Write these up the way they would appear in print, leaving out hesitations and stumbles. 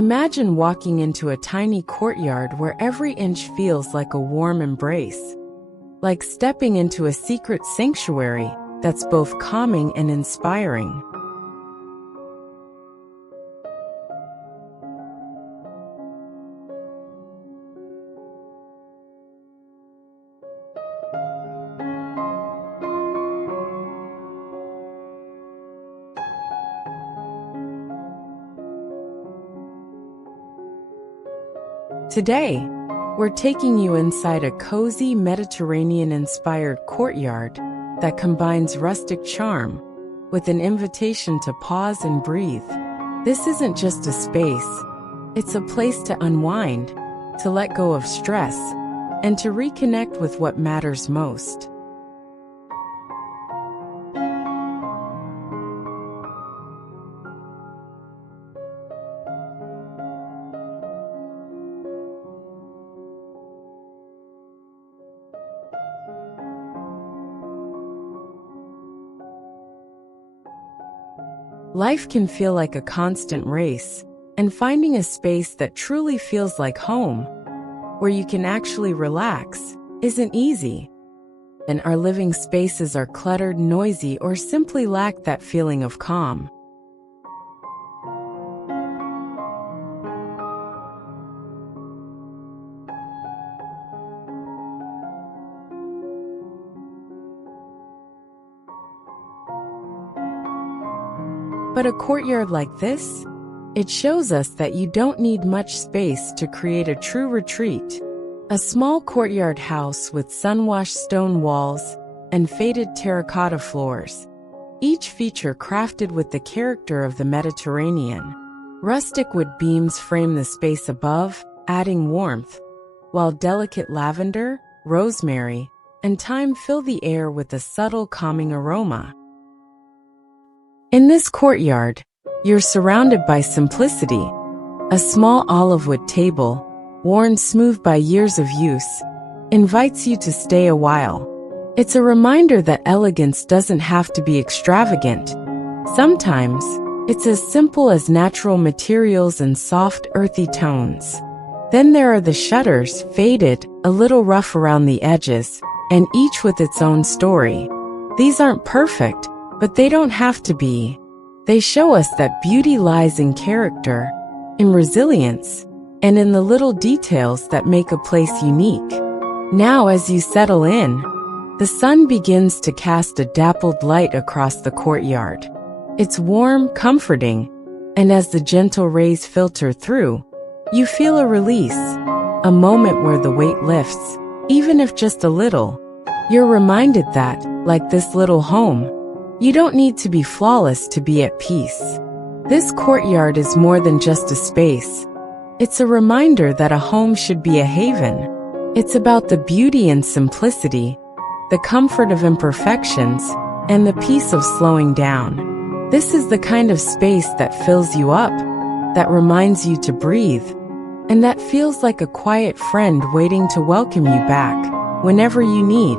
Imagine walking into a tiny courtyard where every inch feels like a warm embrace, like stepping into a secret sanctuary that's both calming and inspiring. Today, we're taking you inside a cozy Mediterranean-inspired courtyard that combines rustic charm with an invitation to pause and breathe. This isn't just a space, it's a place to unwind, to let go of stress, and to reconnect with what matters most. Life can feel like a constant race, and finding a space that truly feels like home, where you can actually relax, isn't easy. And our living spaces are cluttered, noisy, or simply lack that feeling of calm. But a courtyard like this, it shows us that you don't need much space to create a true retreat. A small courtyard house with sun-washed stone walls and faded terracotta floors, each feature crafted with the character of the Mediterranean. Rustic wood beams frame the space above, adding warmth, while delicate lavender, rosemary, and thyme fill the air with a subtle calming aroma. In this courtyard, you're surrounded by simplicity. A small olive wood table, worn smooth by years of use, invites you to stay a while. It's a reminder that elegance doesn't have to be extravagant. Sometimes, it's as simple as natural materials and soft, earthy tones. Then there are the shutters, faded, a little rough around the edges, and each with its own story. These aren't perfect, but they don't have to be. They show us that beauty lies in character, in resilience, and in the little details that make a place unique. Now, as you settle in, the sun begins to cast a dappled light across the courtyard. It's warm, comforting, and as the gentle rays filter through, you feel a release, a moment where the weight lifts, even if just a little. You're reminded that, like this little home, you don't need to be flawless to be at peace. This courtyard is more than just a space. It's a reminder that a home should be a haven. It's about the beauty and simplicity, the comfort of imperfections, and the peace of slowing down. This is the kind of space that fills you up, that reminds you to breathe, and that feels like a quiet friend waiting to welcome you back whenever you need.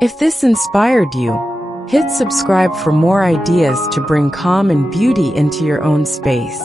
If this inspired you, hit subscribe for more ideas to bring calm and beauty into your own space.